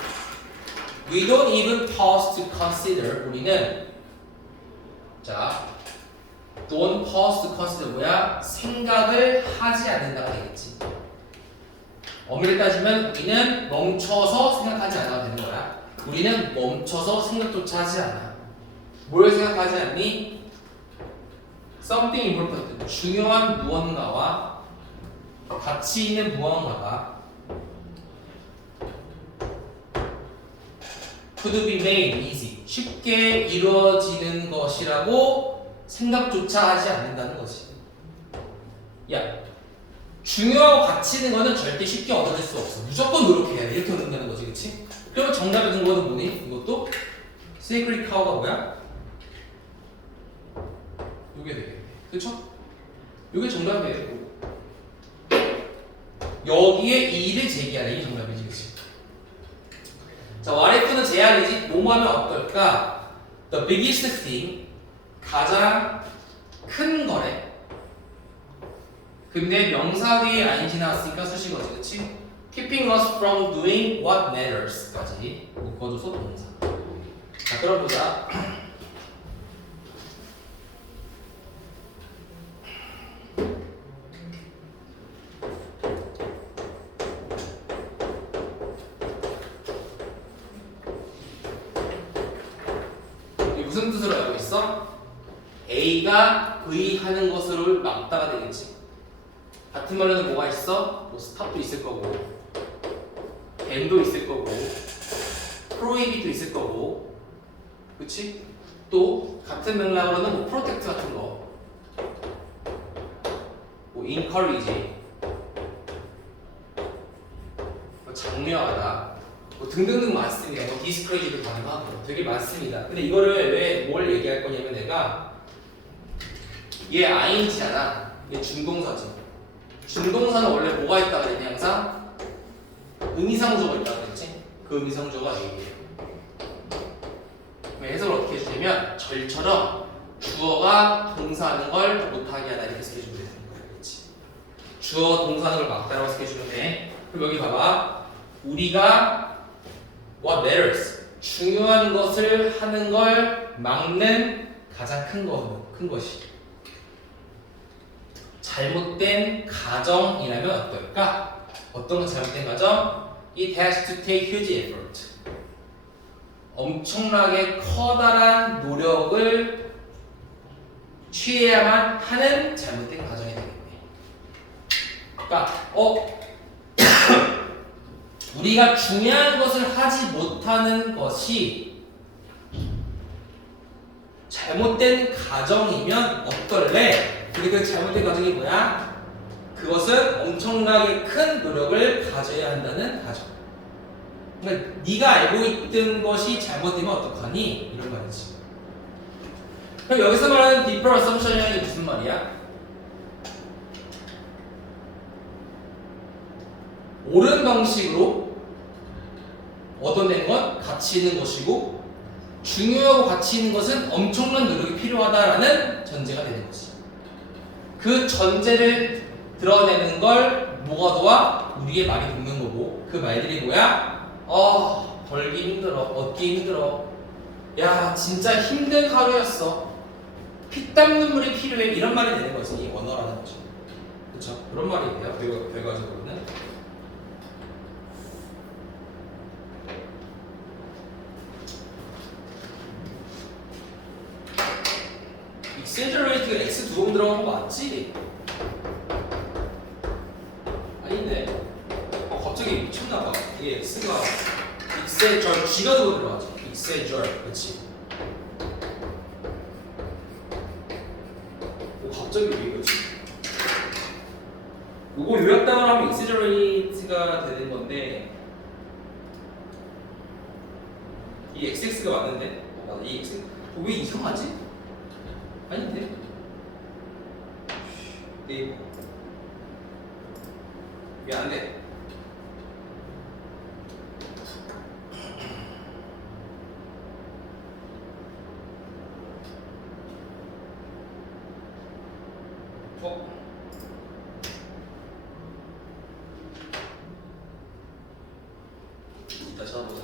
We don't even pause to consider. 우리는 자 don't pause to consider 뭐야? 생각을 하지 않는다고 되겠지. 엄밀히 따지면 우리는 멈춰서 생각하지 않아도 되는 거야. 우리는 멈춰서 생각조차 하지 않아. 뭘 생각하지 않니? Something important. 중요한 무언가와 가치 있는 무언가가 could be made easy. 쉽게 이루어지는 것이라고 생각조차 하지 않는다는 거지. 야, 중요하고 가치 있는 거는 절대 쉽게 얻어질 수 없어. 무조건 노력해야 돼. 이렇게 얻는다는 거지, 그치? 그러면 정답의 근거는 뭐니? 이것도 sacred cow가 뭐야? 요게 되겠네. 그쵸? 요게 정답이에요. 여기에 이의를 제기하는 이 정답이지, 그치? 자, 와리프는 제한이지. 뭐뭐 하면 어떨까? The biggest thing. 가장 큰 거래. 근데 명사 뒤에 ing 나왔으니까 수식어지, 그치? Keeping us from doing what matters 까지 묶어줘서 동사. 자, 그럼 보자. 이게 무슨 뜻으로 알고 있어? A가 의하는 것을 막다가 되겠지. 같은 말로는 뭐가 있어? 뭐 스탑도 있을 거고 밴도 있을 거고 프로히빗도 있을 거고 그치? 또 같은 맥락으로는 뭐 프로텍트 같은 거 뭐 encourage 뭐 장려하다 뭐 등등등 많습니다. 뭐 discourage도 가능하고 되게 많습니다. 근데 이거를 왜 뭘 얘기할 거냐면 내가 얘 ing잖아. 얘 준동사지. 준동사는 원래 뭐가 있다고 그랬니 항상? 의미상조가 있다고 그랬지? 그 의미상조가 A예요. 그럼 해석을 어떻게 해주냐면 절처럼 주어가 동사하는 걸 못하게 하다 이렇게 해석해주면 되는 거야. 그렇지? 주어가 동사하는 걸 막다라고 해석해주면 돼. 그럼 여기 봐봐. 우리가 what matters 중요한 것을 하는 걸 막는 가장 큰 것이 잘못된 가정이라면 어떨까? 어떤 건 잘못된 가정? It has to take huge effort. 엄청나게 커다란 노력을 취해야만 하는 잘못된 가정이 되겠네. 그러니까 우리가 중요한 것을 하지 못하는 것이 잘못된 가정이면 어떨래? 근데 그 잘못된 가정이 뭐야? 그것은 엄청나게 큰 노력을 가져야 한다는 가정. 그러니까 네가 알고 있던 것이 잘못되면 어떡하니? 이런 말이지. 그럼 여기서 말하는 deeper assumption이라는 게 무슨 말이야? 옳은 방식으로 얻어낸 건 가치 있는 것이고 중요하고 가치 있는 것은 엄청난 노력이 필요하다라는 전제가 되는 거지. 그 전제를 드러내는 걸 뭐가 도와? 우리의 말이 돕는 거고 그 말들이 뭐야? 벌기 힘들어, 얻기 힘들어. 야 진짜 힘든 하루였어. 피땀 눈물이 필요해. 이런 말이 되는 거지. 이 언어라는 거죠. 그렇죠? 그런 말이에요. 결과적으로는. exaggerate가 x 두 번 들어간 거 맞지? 아닌데 갑자기 미쳤나봐. 이게 x가 exaggerate g가 두 번 들어가죠. exaggerate 그치? 갑자기 왜 이거지? 요거 요약당을 하면 exaggerate x가 되는 건데 이 xx가 맞는데? 맞아 이 x 왜 이상하지? 아닌데? 네 왜 안 돼? 이따 찾아보자.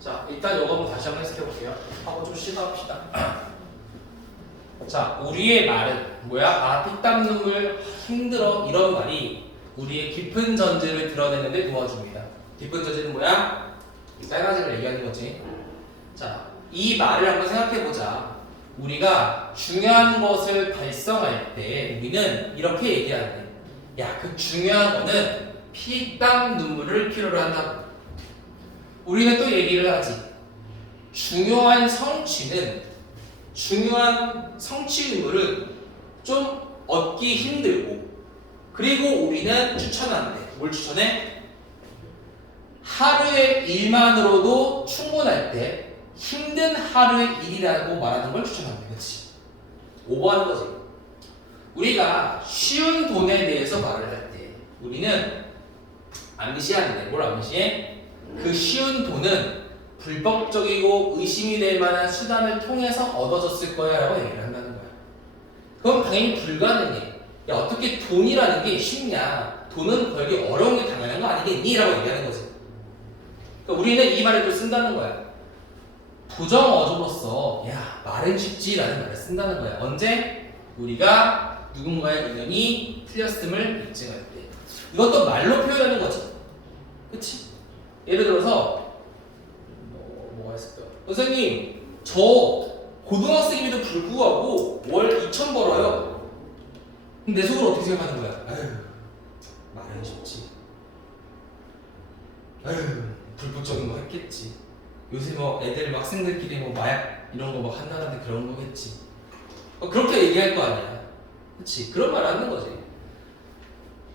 자, 일단 이거 한번 다시 한번 해석해볼게요. 하고 좀 쉬다 합시다. 자, 우리의 말은 뭐야? 아, 피땀 눈물 힘들어 이런 말이 우리의 깊은 전제를 드러내는데 도와줍니다. 깊은 전제는 뭐야? 이 빨간색을 얘기하는 거지. 자, 이 말을 한번 생각해보자. 우리가 중요한 것을 달성할 때 우리는 이렇게 얘기하는데, 야, 그 중요한 거는 피땀 눈물을 필요로 한다고. 우리는 또 얘기를 하지. 중요한 성취 의무를 좀 얻기 힘들고, 그리고 우리는 추천하는데, 뭘 추천해? 하루의 일만으로도 충분할 때 힘든 하루의 일이라고 말하는 걸 추천합니다. 그렇지? 오버하는 거지. 우리가 쉬운 돈에 대해서 말을 할 때 우리는 안 무시하는데, 뭘 안 무시해? 그 쉬운 돈은 불법적이고 의심이 될 만한 수단을 통해서 얻어졌을 거야 라고 얘기를 한다는 거야. 그럼 당연히 불가능해. 야, 어떻게 돈이라는 게 쉽냐? 돈은 벌기 어려운 게 당연한 거 아니겠니? 라고 얘기하는 거지. 그러니까 우리는 이 말을 또 쓴다는 거야. 부정어조로서 야, 말은 쉽지 라는 말을 쓴다는 거야. 언제? 우리가 누군가의 의견이 틀렸음을 입증할 때. 이것도 말로 표현하는 거지. 그치? 예를 들어서 뭐가 있을까? 선생님, 저 고등학생임에도 불구하고 월 2,000 벌어요. 근데 내 속으로 어떻게 생각하는 거야? 아유, 말은 쉽지. 아유, 불법적인 거 했겠지. 요새 뭐 애들 막 학생들끼리 뭐 마약 이런 거 막 한다는데 그런 거겠지. 그렇게 얘기할 거 아니야. 그치? 그런 말 하는 거지.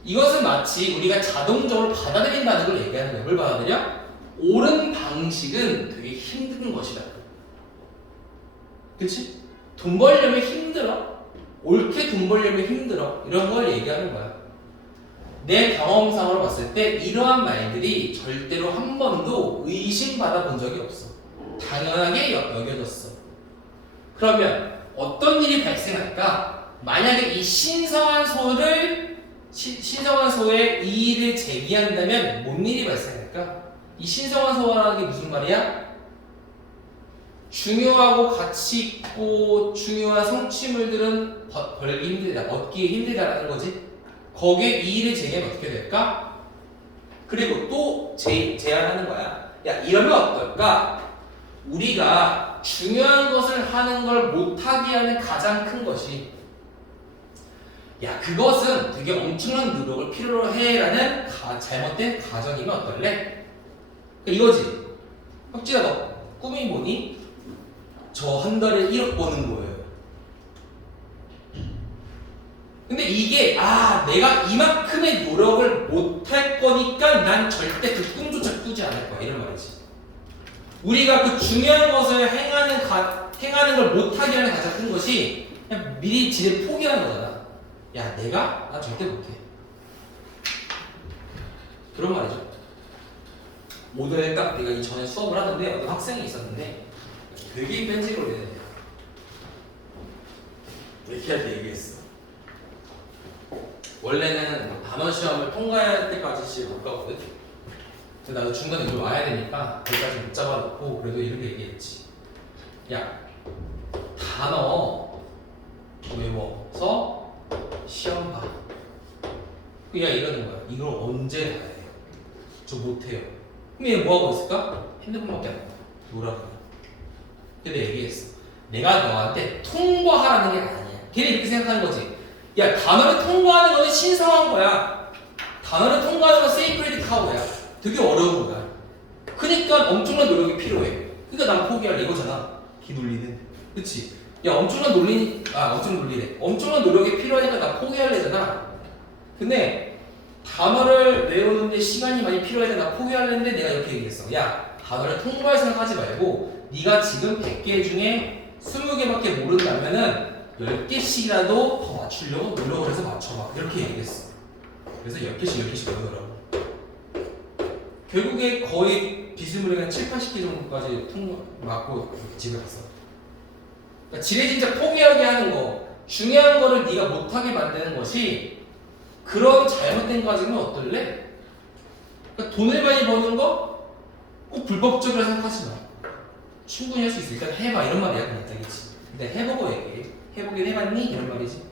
이것은 마치 우리가 자동적으로 받아들인다는 걸 얘기하는 거야. 뭘 받아들여? 옳은 방식은 되게 힘든 것이다. 그치? 돈 벌려면 힘들어. 옳게 돈 벌려면 힘들어. 이런 걸 얘기하는 거야. 내 경험상으로 봤을 때 이러한 말들이 절대로 한 번도 의심받아 본 적이 없어. 당연하게 여겨졌어. 그러면 어떤 일이 발생할까? 만약에 이 신성한 소에 이 일을 제기한다면 뭔 일이 발생할까? 이 신성한 소라는 게 무슨 말이야? 중요하고 가치 있고 중요한 성취물들은 벌기 힘들다, 얻기 힘들다라는 거지. 거기에 이 일을 제기하면 어떻게 될까? 그리고 또 제안하는 거야. 야, 이러면 어떨까? 우리가 중요한 것을 하는 걸 못하게 하는 가장 큰 것이, 야, 그것은 되게 엄청난 노력을 필요로 해라는 잘못된 가정이면 어떨래? 이거지. 혁진아, 너 꿈이 뭐니? 저 한 달에 1억 버는 거예요. 근데 이게 내가 이만큼의 노력을 못할 거니까 난 절대 그 꿈조차 꾸지 않을 거야, 이런 말이지. 우리가 그 중요한 것을 행하는 걸 못하게 하는 가장 큰 것이 그냥 미리 지레 포기하는 거잖아. 야, 난 절대 못해. 그런 말이죠. 오늘 딱 내가 이전에 수업을 하는데 어떤 학생이 있었는데 되게 뺀질거리는 애야. 이렇게 할 때 얘기했어. 원래는 단어 시험을 통과할 때까지 못 가거든. 근데 나도 중간에 이걸 와야 되니까 거기까지 못 잡아놓고 그래도 이렇게 얘기했지. 야, 단어 외워서 시험 봐. 그냥 이러는 거야. 이걸 언제 다 해요? 저 못해요. 그럼 얘 뭐하고 있을까? 핸드폰밖에 안 해. 놀아요. 근데 얘기했어. 내가 너한테 통과하라는 게 아니야. 걔는 이렇게 생각하는 거지. 야, 단어를 통과하는 거는 신성한 거야. 단어를 통과하는 건 세이크리드 카우야. 되게 어려운 거야. 그러니까 엄청난 노력이 필요해. 그러니까 난 포기할 이거잖아. 기 놀리는. 그치? 야, 엄청난 노력이 필요하니까 나 포기할래잖아. 근데 단어를 외우는데 시간이 많이 필요해서 나 포기하려는데 내가 이렇게 얘기했어. 야, 단어를 통과할 생각하지 말고 네가 지금 100개 중에 20개밖에 모른다면은 10개씩이라도 더 맞추려고 노력을 해서 맞춰봐. 이렇게 얘기했어. 그래서 10개씩 외우더라고. 결국에 거의 비스무리한 한 7, 80개 정도까지 맞고 집에 갔어. 그러니까 지레진작 포기하게 하는 거, 중요한 거를 네가 못하게 만드는 것이 그런 잘못된 거 가지고는 어떨래? 그러니까 돈을 많이 버는 거 꼭 불법적으로 생각하지 마. 충분히 할 수 있어. 일단 해봐. 이런 말이야. 그냥 딱이지. 근데 해보고 얘기해. 해보긴 해봤니? 이런 말이지.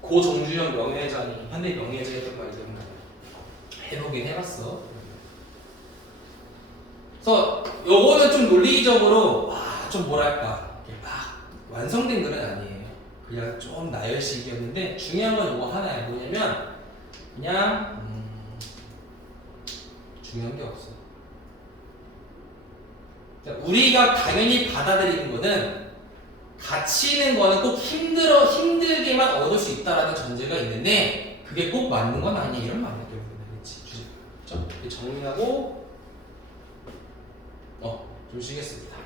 고 정주영 명예회장이 현대 명예회장이 했던 말이죠. 해보긴 해봤어. 그래서 요거는 좀 논리적으로 좀 뭐랄까 막 완성된 글은 아니에요. 그냥 좀 나열식이었는데 중요한 건 요거 하나야. 뭐냐면 그냥 중요한 게 없어. 우리가 당연히 받아들이는 거는 가치 있는 거는 꼭 힘들게만 얻을 수 있다라는 전제가 있는데 그게 꼭 맞는 건 아니야. 이런 말이야. 결국에는. 그치? 그렇죠? 정리하고 좀 쉬겠습니다.